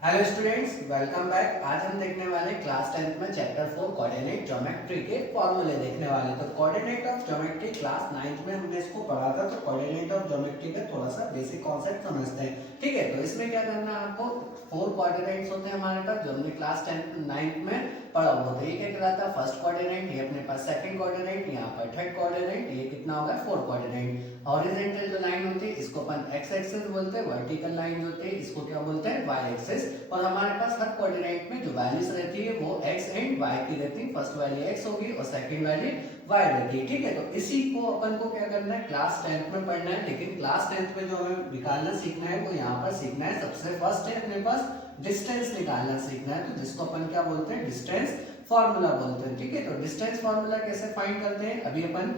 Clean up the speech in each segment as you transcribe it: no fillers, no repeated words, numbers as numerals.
Hello students, welcome back. आज हम देखने वाले क्लास 10th में चैप्टर 4 कोऑर्डिनेट ज्योमेट्री के फॉर्मूले देखने वाले। तो coordinate of geometry class 9th में हमने इसको पढ़ा था, तो कोऑर्डिनेट ऑफ ज्योमेट्री का थोड़ा सा बेसिक कॉन्सेप्ट समझते हैं। ठीक है, तो इसमें क्या करना है आपको, 4 कोऑर्डिनेट्स होते हैं हमारे पास जो हमने क्लास 10th 9th में पढ़ा हुआ था। ये क्या कहलाता है, फर्स्ट कोऑर्डिनेट, ये अपने पास सेकंड कोऑर्डिनेट, यहाँ पर थर्ड कोऑर्डिनेट, ये कितना होगा, फोर्थ कोऑर्डिनेट। हॉरिजॉन्टल जो लाइन होती है इसको अपन एक्स एक्सिस बोलते हैं, वर्टिकल लाइन जो होती है इसको क्या बोलते हैं, वाई एक्सिस। और हमारे पास हर कोऑर्डिनेट में जो वैल्यूज रहती है वो x एंड y की रहती है। फर्स्ट वैल्यू x होगी और सेकंड वैल्यू y रहती है। ठीक है, तो इसी को अपन को क्या करना है, क्लास 10th में पढ़ना है। लेकिन क्लास 10th में जो हमें निकालना सीखना है वो यहाँ पर सीखना है। सबसे फर्स्ट है अपने पास डिस्टेंस निकालना सीखना है, तो जिसको अपन क्या बोलते हैं, डिस्टेंस फॉर्मूला बोलते हैं। ठीक है, तो डिस्टेंस फॉर्मूला कैसे फाइंड करते हैं अभी अपन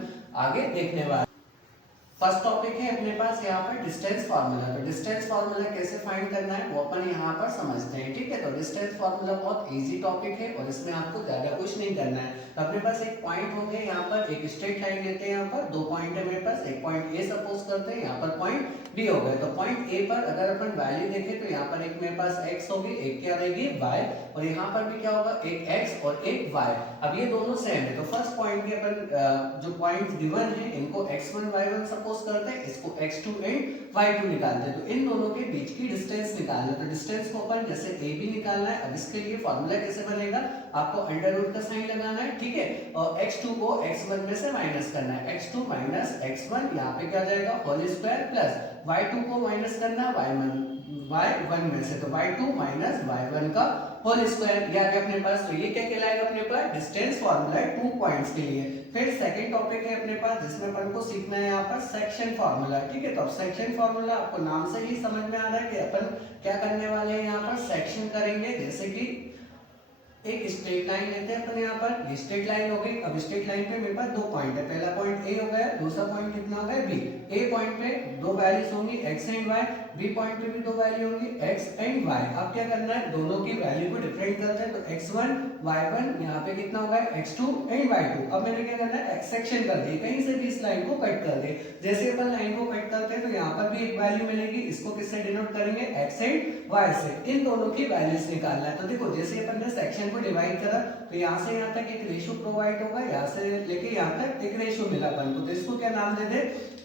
आगे देखने वाले। फर्स्ट टॉपिक है अपने पास यहाँ पर डिस्टेंस फार्मूला। तो डिस्टेंस फार्मूला कैसे फाइंड करना है वो अपन यहाँ पर समझते हैं। ठीक है, तो डिस्टेंस फार्मूला बहुत इजी टॉपिक है और इसमें आपको ज्यादा कुछ नहीं करना है। तो अपने पास एक पॉइंट हो गया, यहाँ पर एक स्ट्रेट लाइन लेते हैं। यहाँ पर दो पॉइंट है मेरे पास, एक पॉइंट ए सपोज करते हैं, यहाँ पर पॉइंट बी हो गए। तो पॉइंट ए पर अगर अपन वैल्यू देखें तो यहाँ पर एक मेरे पास x होगी, एक क्या रहेगी y, और यहाँ पर भी क्या होगा, एक x और एक y। अब ये दोनों सेम है, तो फर्स्ट पॉइंट के अपन जो पॉइंट गिवन है इनको x1 y1 सपोज करते हैं, इसको x2 एंड y2 निकालते हैं। तो इन दोनों के बीच की डिस्टेंस निकालना है। तो डिस्टेंस को अपन जैसे a b निकालना है। अब इसके लिए फॉर्मूला कैसे बनेगा, आपको अंडर रूट का साइन लगाना है। ठीक है, और x2 को x1 में से माइनस करना है, x2 माइनस x1, यहाँ पे क्या जाएगा, होल स्क्वायर, प्लस y2 को माइनस करना है y1 में से, तो y2 माइनस y1 का होल स्क्वायर। ये आ गया अपने पास। तो ये क्या कहलाएगा अपने पास, डिस्टेंस फार्मूला है 2 पॉइंट्स के लिए। फिर सेकंड टॉपिक है अपने पास जिसमें अपन को सीखना है यहाँ पर सेक्शन फार्मूला। ठीक है, तो अब सेक्शन फार्मूला आपको नाम से ही समझ में आ रहा है कि अपन क्या करने वाले हैं, यहाँ पर सेक्शन करेंगे। जैसे कि एक स्ट्रेट लाइन लेते हैं अपन, यहाँ पर स्ट्रेट लाइन हो गई। अब स्ट्रेट लाइन पे मेरे पास दो पॉइंट है, पहला पॉइंट ए हो गया, दूसरा पॉइंट कितना हो गया, बी। ए पॉइंट पे दो वैल्यूज होंगी x and y, B point पे भी दो वैल्यू होंगी x एंड y। अब क्या करना है, दोनों की वैल्यू को डिफरेंट करते हैं। तो x1 y1 यहाँ पे कितना होगा, x2 एंड y2। अब मैंने क्या करना है, एक्सेक्शन कर दी, कहीं से भी इस लाइन को कट कर दे। जैसे अपन लाइन को कट करते हैं तो यहाँ पर भी एक वैल्यू मिलेगी, इसको किससे डिनोट करेंगे, x एंड y से। इन दोनों की वैल्यूज निकालना है। तो देखो जैसे अपन ने सेक्शन को डिवाइड करा तो यहाँ से यहाँ तक एक रेशियो प्रोवाइड होगा, यहाँ से लेके यहाँ तक एक रेशियो मिला अपन को। तो इसको क्या नाम दे दे,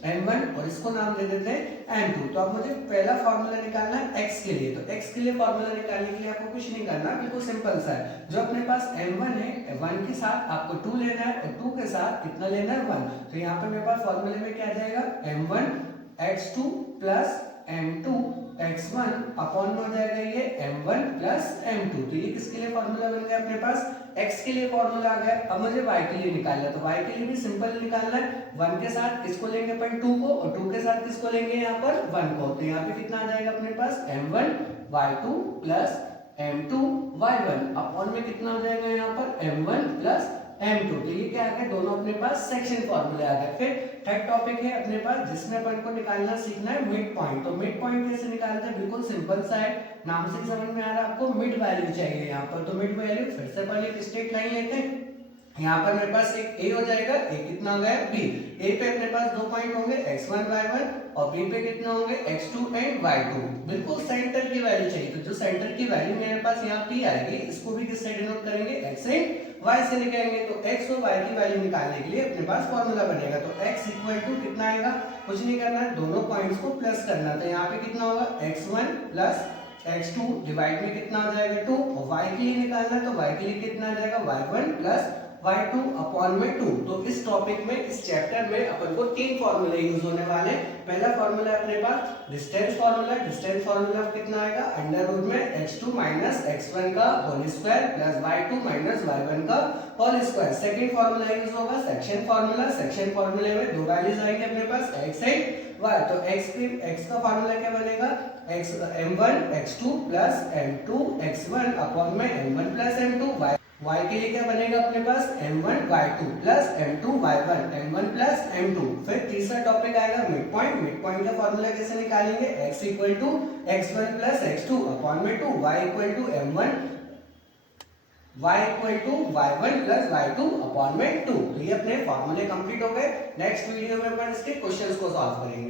n1, और इसको नाम दे देते हैं n2। तो अब मुझे पहला फार्मूला निकालना है x के लिए। तो x के लिए फार्मूला निकालने के लिए आपको कुछ नहीं करना, बिल्कुल सिंपल सा है। जो अपने पास m1 है, 1 के साथ आपको 2 लेना है और 2 के साथ कितना लेना है, 1। तो यहाँ पे मेरे पास फार्मूले में क्या आ जाएगा, m1 x2 plus m2 x1 upon में हो जाएगा ये m1 प्लस m2। तो ये किसके लिए फार्मूला बन गया अपने पास, x के लिए फार्मूला आ गया। अब मुझे y के लिए निकालना है। तो y के लिए भी सिंपल निकालना है, 1 के साथ किसको लेंगे अपन, 2 को, और 2 के साथ किसको लेंगे यहाँ पर, 1 को। तो यहाँ पे कितना आ जाएगा अपने पास, m1 y2 plus m2 y1 upon में कितना हो जाएगा यहाँ पर, m1 प्लस m2। तो ये क्या आ गया, दोनों अपने पास सेक्शन फार्मूले आ गए। फिर थर्ड टॉपिक है अपने पास जिसमें अपन को निकालना सीखना है मिड पॉइंट। तो मिड पॉइंट कैसे निकालते हैं, बिल्कुल सिंपल सा है, नाम से समझ में आ रहा है आपको, मिड वैल्यू चाहिए यहाँ पर। तो मिड वैल्यू फिर से पहले एक स्ट्रेट लाइन लेते हैं, यहाँ पर मेरे पास एक a हो जाएगा, एक कितना हो गया b। a पे अपने पास दो पॉइंट होंगे x1 y1, और b पे कितना होंगे x2 एंड y2। बिल्कुल सेंटर की वैल्यू चाहिए। तो जो सेंटर की वैल्यू मेरे पास यहाँ p आएगी, इसको भी किससे डिनोट करेंगे, x एंड y से निकालेंगे। तो x और y की वैल्यू निकालने के लिए अपने पास फॉर्मूला बनेगा। तो x इक्वल टू कितना आएगा, कुछ नहीं करना है, दोनों पॉइंट्स को प्लस करना। तो यहाँ पे कितना होगा, x1 प्लस x2 डिवाइड में कितना हो जाएगा 2, और y के लिए निकालना है। तो y के लिए कितना आ जाएगा, y1 प्लस y2 अपॉन में 2। तो इस टॉपिक में, इस चैप्टर में अपन को तीन फॉर्मूले यूज होने वाले हैं। पहला फॉर्मूला अपने पास डिस्टेंस फार्मूला। डिस्टेंस फार्मूला कितना आएगा, अंडर रूट में x2 माइनस x1 का whole square plus y2 minus y1 का whole square. Second formula use होगा सेक्शन फार्मूला। सेक्शन फार्मूले में दो वैल्यूज आएंगे अपने पास, x एंड y। तो x का फार्मूला क्या बनेगा, m1 x2 plus m2 x1 upon में m1 प्लस m2 y के लिए क्या बनेगा अपने पास, m1 y2 plus m2 y1 m1 plus m2। फिर तीसरा टॉपिक आएगा मिड पॉइंट। मिड पॉइंट का फार्मूला कैसे निकालेंगे, x equal to x1 plus x2 upon में 2, y equal to m1 y equal to y1 plus y2 upon में 2। तो ये अपने फार्मूले कंप्लीट हो गए। नेक्स्ट वीडियो में अपन इसके क्वेश्चंस को सॉल्व करेंगे।